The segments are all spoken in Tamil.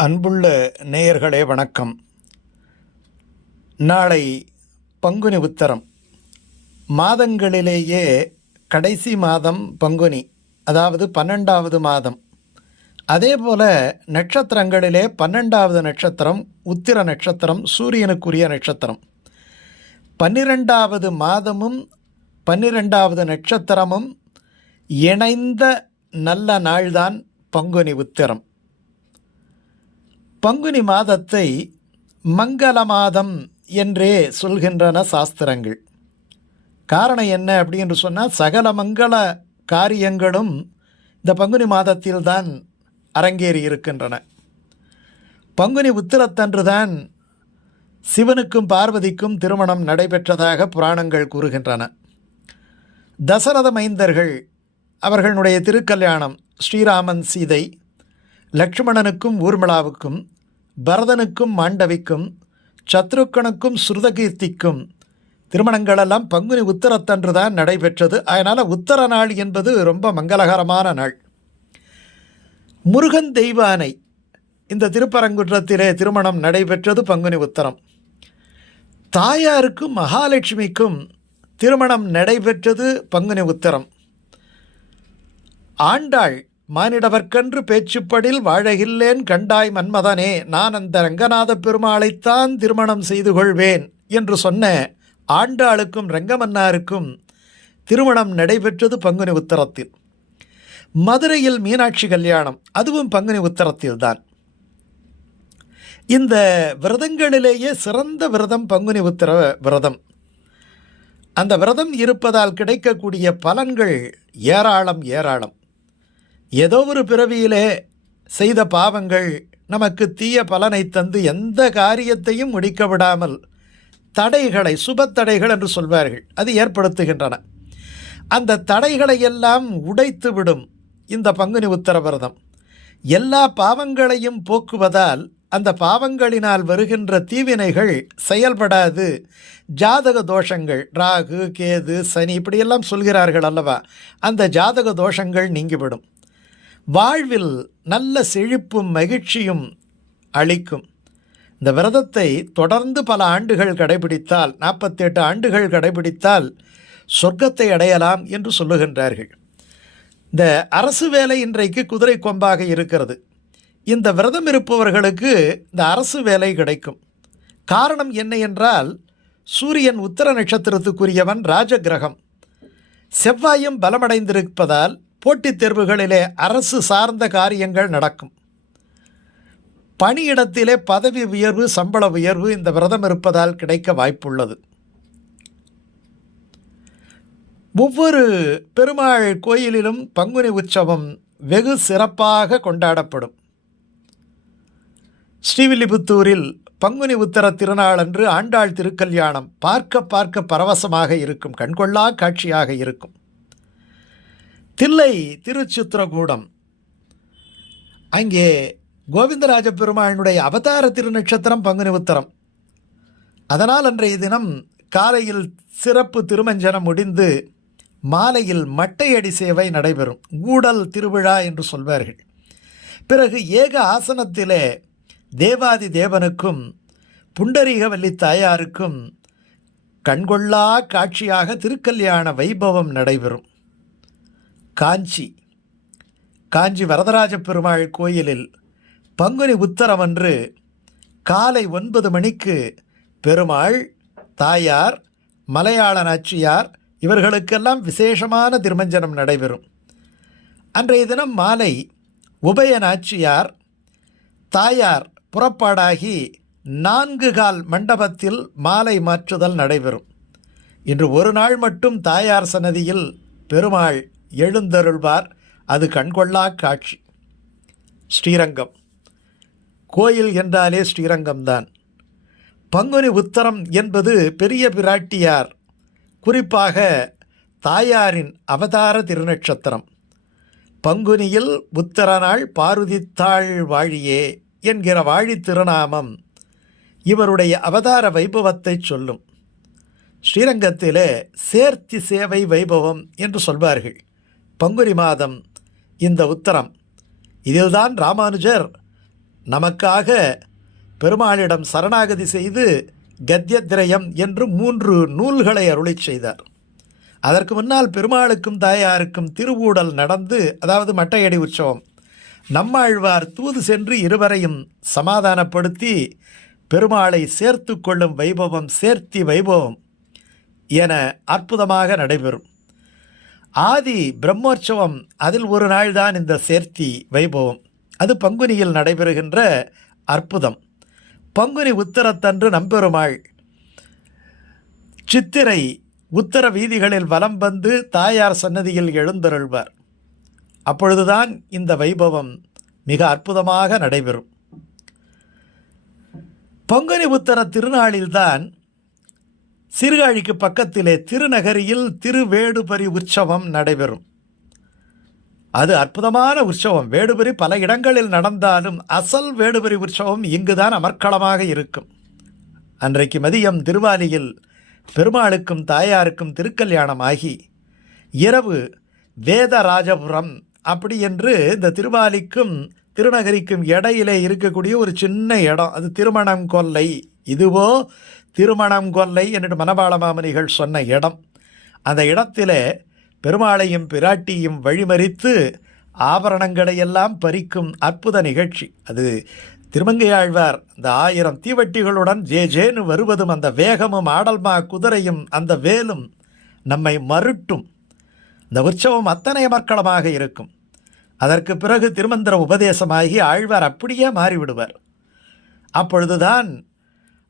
அன்புள்ள நேயர்களே வணக்கம். நாளை பங்குனி உத்தரம். மாதங்களிலேயே கடைசி மாதம் பங்குனி அதாவது பன்னெண்டாவது மாதம். அதே போல் நட்சத்திரங்களிலே பன்னெண்டாவது நட்சத்திரம் உத்திர நட்சத்திரம் சூரியனுக்குரிய நட்சத்திரம். பன்னிரெண்டாவது மாதமும் பன்னிரெண்டாவது நட்சத்திரமும் இணைந்த நல்ல நாள்தான் பங்குனி உத்திரம். பங்குனி மாதத்தை மங்கள மாதம் என்றே சொல்கின்றன சாஸ்திரங்கள். காரணம் என்ன அப்படின்னு சொன்னால் சகல மங்கள காரியங்களும் இந்த பங்குனி மாதத்தில்தான் அரங்கேறி இருக்கின்றன. பங்குனி உத்திரத்தன்று தான் சிவனுக்கும் பார்வதிக்கும் திருமணம் நடைபெற்றதாக புராணங்கள் கூறுகின்றன. தசரத மைந்தர்கள் அவர்களுடைய திருக்கல்யாணம் ஸ்ரீராமன் சீதை லக்ஷ்மணனுக்கும் ஊர்மிளாவுக்கும் பரதனுக்கும் மாண்டவிக்கும் சத்ருக்கனுக்கும் ஸ்ருதகீர்த்திக்கும் திருமணங்களெல்லாம் பங்குனி உத்தரத்தன்று தான் நடைபெற்றது. அதனால் உத்தர நாள் என்பது ரொம்ப மங்களகரமான நாள். முருகன் தெய்வானை இந்த திருப்பரங்குன்றத்திலே திருமணம் நடைபெற்றது பங்குனி உத்தரம். தாயாருக்கும் மகாலட்சுமிக்கும் திருமணம் நடைபெற்றது பங்குனி உத்தரம். ஆண்டாள் மானிடவர்க்கன்று பேச்சுப்படில் வாழகில்லேன் கண்டாய் மன்மதனே நான் அந்த ரங்கநாத பெருமாளைத்தான் திருமணம் செய்து கொள்வேன் என்று சொன்ன ஆண்டாளுக்கும் ரங்கமன்னாருக்கும் திருமணம் நடைபெற்றது பங்குனி உத்தரத்தில். மதுரையில் மீனாட்சி கல்யாணம் அதுவும் பங்குனி உத்தரத்தில்தான். இந்த விரதங்களிலேயே சிறந்த விரதம் பங்குனி உத்தர விரதம். அந்த விரதம் இருப்பதால் கிடைக்கக்கூடிய பலன்கள் ஏராளம் ஏராளம். ஏதோ ஒரு பிறவியிலே செய்த பாவங்கள் நமக்கு தீய பலனை தந்து எந்த காரியத்தையும் முடிக்க விடாமல் தடைகளை சுபத்தடைகள் என்று சொல்வார்கள். அது ஏற்படுத்துகின்றன. அந்த தடைகளை எல்லாம் உடைத்துவிடும் இந்த பங்குனி உத்தரவிரதம். எல்லா பாவங்களையும் போக்குவதால் அந்த பாவங்களினால் வருகின்ற தீவினைகள் செயல்படாது. ஜாதக தோஷங்கள் ராகு கேது சனி இப்படியெல்லாம் சொல்கிறார்கள் அல்லவா? அந்த ஜாதக தோஷங்கள் நீங்கிவிடும். வாழ்வில் நல்ல செழிப்பும் மகிழ்ச்சியும் அளிக்கும். இந்த விரதத்தை தொடர்ந்து பல ஆண்டுகள் கடைபிடித்தால் நாற்பத்தெட்டு ஆண்டுகள் கடைபிடித்தால் சொர்க்கத்தை அடையலாம் என்று சொல்லுகின்றார்கள். இந்த அரசு வேலை இன்றைக்கு குதிரை கொம்பாக இருக்கிறது. இந்த விரதம் இருப்பவர்களுக்கு இந்த அரசு வேலை கிடைக்கும். காரணம் என்ன என்றால் சூரியன் உத்தர நட்சத்திரத்துக்குரியவன் ராஜகிரகம். செவ்வாயும் பலமடைந்திருப்பதால் போட்டித் தேர்வுகளிலே அரசு சார்ந்த காரியங்கள் நடக்கும். பணியிடத்திலே பதவி உயர்வு சம்பள உயர்வு இந்த விரதம் இருப்பதால் கிடைக்க வாய்ப்புள்ளது. ஒவ்வொரு பெருமாள் கோயிலிலும் பங்குனி உற்சவம் வெகு சிறப்பாக கொண்டாடப்படும். ஸ்ரீவில்லிபுத்தூரில் பங்குனி உத்தர திருநாளன்று ஆண்டாள் திருக்கல்யாணம் பார்க்க பார்க்க பரவசமாக இருக்கும் கண்கொள்ளா காட்சியாக இருக்கும். தில்லை திருச்சித்திரகூடம் அங்கே கோவிந்தராஜ பெருமாளினுடைய அவதார திருநட்சத்திரம் பங்குனி உத்தரம் அதனால் அன்றைய தினம் காலையில் சிறப்பு திருமஞ்சனம் முடிந்து மாலையில் மட்டையடி சேவை நடைபெறும். ஊடல் திருவிழா என்று சொல்வார்கள். பிறகு ஏக ஆசனத்திலே தேவாதி தேவனுக்கும் புண்டரீகவல்லி தாயாருக்கும் கண்கொள்ளா காட்சியாக திருக்கல்யாண வைபவம் நடைபெறும். காஞ்சி. காஞ்சி வரதராஜ பெருமாள் கோயிலில் பங்குனி உத்தரம் அன்று காலை ஒன்பது மணிக்கு பெருமாள் தாயார் மலையாள நாச்சியார் இவர்களுக்கெல்லாம் விசேஷமான திருமஞ்சனம் நடைபெறும். அன்றைய தினம் மாலை உபய நாச்சியார் தாயார் புறப்பாடாகி நான்கு கால் மண்டபத்தில் மாலை மாற்றுதல் நடைபெறும். இன்று ஒரு நாள் மட்டும் தாயார் சன்னதியில் பெருமாள் எழுந்தருள்வார். அது கண்கொள்ளா காட்சி. ஸ்ரீரங்கம். கோயில் என்றாலே ஸ்ரீரங்கம்தான். பங்குனி உத்தரம் என்பது பெரிய பிராட்டியார். குறிப்பாக தாயாரின் அவதார திருநட்சத்திரம். பங்குனியில் உத்தர நாள் பாருதித்தாள் வாழியே என்கிற வாழி திருநாமம் இவருடைய அவதார வைபவத்தை சொல்லும். ஸ்ரீரங்கத்திலே சேர்த்தி சேவை வைபவம் என்று சொல்வார்கள். பங்குனி மாதம் இந்த உத்தரம். இதில்தான் ராமானுஜர் நமக்காக பெருமாளிடம் சரணாகதி செய்து கத்தியத்திரயம் என்று மூன்று நூல்களை அருளிச் செய்தார். அதற்கு முன்னால் பெருமாளுக்கும் தாயாருக்கும் திருவூடல் நடந்து அதாவது மட்டையடி உற்சவம் நம்மாழ்வார் தூது சென்று இருவரையும் சமாதானப்படுத்தி பெருமாளை சேர்த்து கொள்ளும் வைபவம் சேர்த்தி வைபவம் என அற்புதமாக நடைபெறும். ஆதி பிரம்மோற்சவம் அதில் ஒரு நாள்தான் இந்த சேர்த்தி வைபவம். அது பங்குனியில் நடைபெறுகின்ற அற்புதம். பங்குனி உத்தரத்தன்று நம்பெருமாள் சித்திரை உத்தர வீதிகளில் வலம் வந்து தாயார் சன்னதியில் எழுந்தருள்வார். அப்பொழுதுதான் இந்த வைபவம் மிக அற்புதமாக நடைபெறும். பங்குனி உத்தர திருநாளில்தான் சீர்காழிக்கு பக்கத்திலே திருநகரியில் திருவேடுபரி உற்சவம் நடைபெறும். அது அற்புதமான உற்சவம். வேடுபரி பல இடங்களில் நடந்தாலும் அசல் வேடுபரி உற்சவம் இங்குதான் அமர்க்களமாக இருக்கும். அன்றைக்கு மதியம் திருவாலியில் பெருமாளுக்கும் தாயாருக்கும் திருக்கல்யாணம் ஆகி இரவு வேதராஜபுரம் அப்படி என்று இந்த திருவாலிக்கும் திருநகரிக்கும் இடையிலே இருக்கக்கூடிய ஒரு சின்ன இடம். அது திருமணம் கொல்லை. இதுவோ திருமணம் கொல்லை என்று மனபாளமாமனிகள் சொன்ன இடம். அந்த இடத்திலே பெருமாளையும் பிராட்டியும் வழிமறித்து ஆபரணங்களை எல்லாம் பறிக்கும் அற்புத நிகழ்ச்சி. அது திருமங்கையாழ்வார் அந்த ஆயிரம் தீவட்டிகளுடன் ஜே ஜேனு வருவதும் அந்த வேகமும் ஆடல்மா குதிரையும் அந்த வேலும் நம்மை மருட்டும். இந்த உற்சவம் அத்தனை மக்களமாக இருக்கும். அதற்கு பிறகு திருமந்திர உபதேசமாகி ஆழ்வார் அப்படியே மாறிவிடுவார். அப்பொழுதுதான்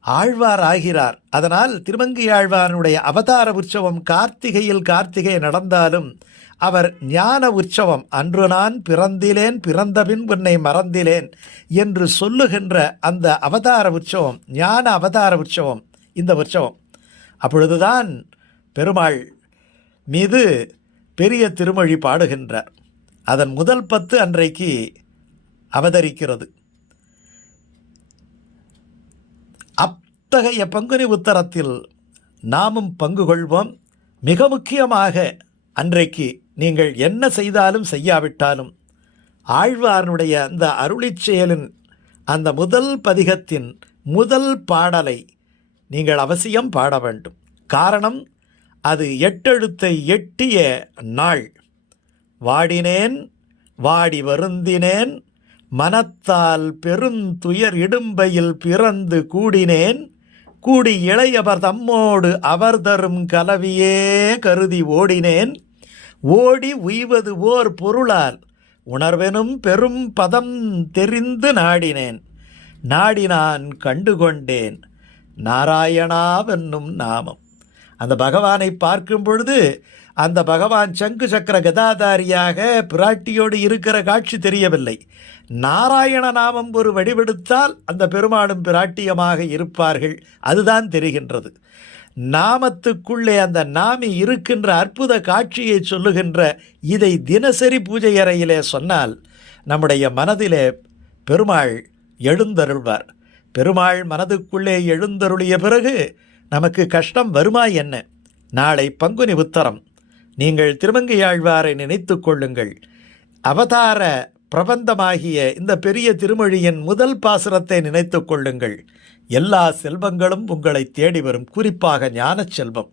ஆழ்வார் ஆகிறார் அதனால் திருமங்கி ஆழ்வாரனுடைய அவதார உற்சவம் கார்த்திகையில் கார்த்திகை நடந்தாலும் அவர் ஞான உற்சவம் அன்று நான் பிறந்திலேன் பிறந்தபின் உன்னை மறந்திலேன் என்று சொல்லுகின்ற அந்த அவதார உற்சவம் ஞான அவதார உற்சவம் இந்த உற்சவம். அப்பொழுதுதான் பெருமாள் மீது பெரிய திருமொழி பாடுகின்றார் அதன் முதல் பத்து அன்றைக்கு அவதரிக்கிறது. இத்தகைய பங்குனி உத்தரத்தில் நாமும் பங்கு கொள்வோம். மிக முக்கியமாக அன்றைக்கு நீங்கள் என்ன செய்தாலும் செய்யாவிட்டாலும் ஆழ்வாரனுடைய அந்த அருளிச் செயலின் அந்த முதல் பதிகத்தின் முதல் பாடலை நீங்கள் அவசியம் பாட வேண்டும். காரணம் அது எட்டெழுத்தை எட்டிய நாள். வாடினேன் வாடி வருந்தினேன் மனத்தால் பெருந்துயர் இடும்பையில் பிறந்து கூடினேன். கூடி இளையவர் தம்மோடு அவர் தரும் கலவியே கருதி ஓடினேன். ஓடி உய்வது ஓர் பொருளால் உணர்வெனும் பெரும் பதம் தெரிந்து நாடினேன். நாடி நான் கண்டுகொண்டேன் நாராயணாவென்னும் நாமம். அந்த பகவானை பார்க்கும் பொழுது அந்த பகவான் சங்கு சக்கர கதாதாரியாக பிராட்டியோடு இருக்கிற காட்சி தெரியவில்லை. நாராயண நாமம் ஒரு வடிவெடுத்தால் அந்த பெருமாளும் பிராட்டியமாக இருப்பார்கள். அதுதான் தெரிகின்றது. நாமத்துக்குள்ளே அந்த நாமி இருக்கின்ற அற்புத காட்சியை சொல்லுகின்ற இதை தினசரி பூஜை அறையிலே சொன்னால் நம்முடைய மனதிலே பெருமாள் எழுந்தருள்வார். பெருமாள் மனதுக்குள்ளே எழுந்தருளிய பிறகு நமக்கு கஷ்டம் வருமா என்ன? நாளை பங்குனி உத்தரம். நீங்கள் திருமங்கையாழ்வாரை நினைத்து கொள்ளுங்கள். அவதார பிரபந்தமாகிய இந்த பெரிய திருமொழியின் முதல் பாசுரத்தை நினைத்து கொள்ளுங்கள். எல்லா செல்வங்களும் உங்களை தேடி வரும். குறிப்பாக ஞானச் செல்வம்.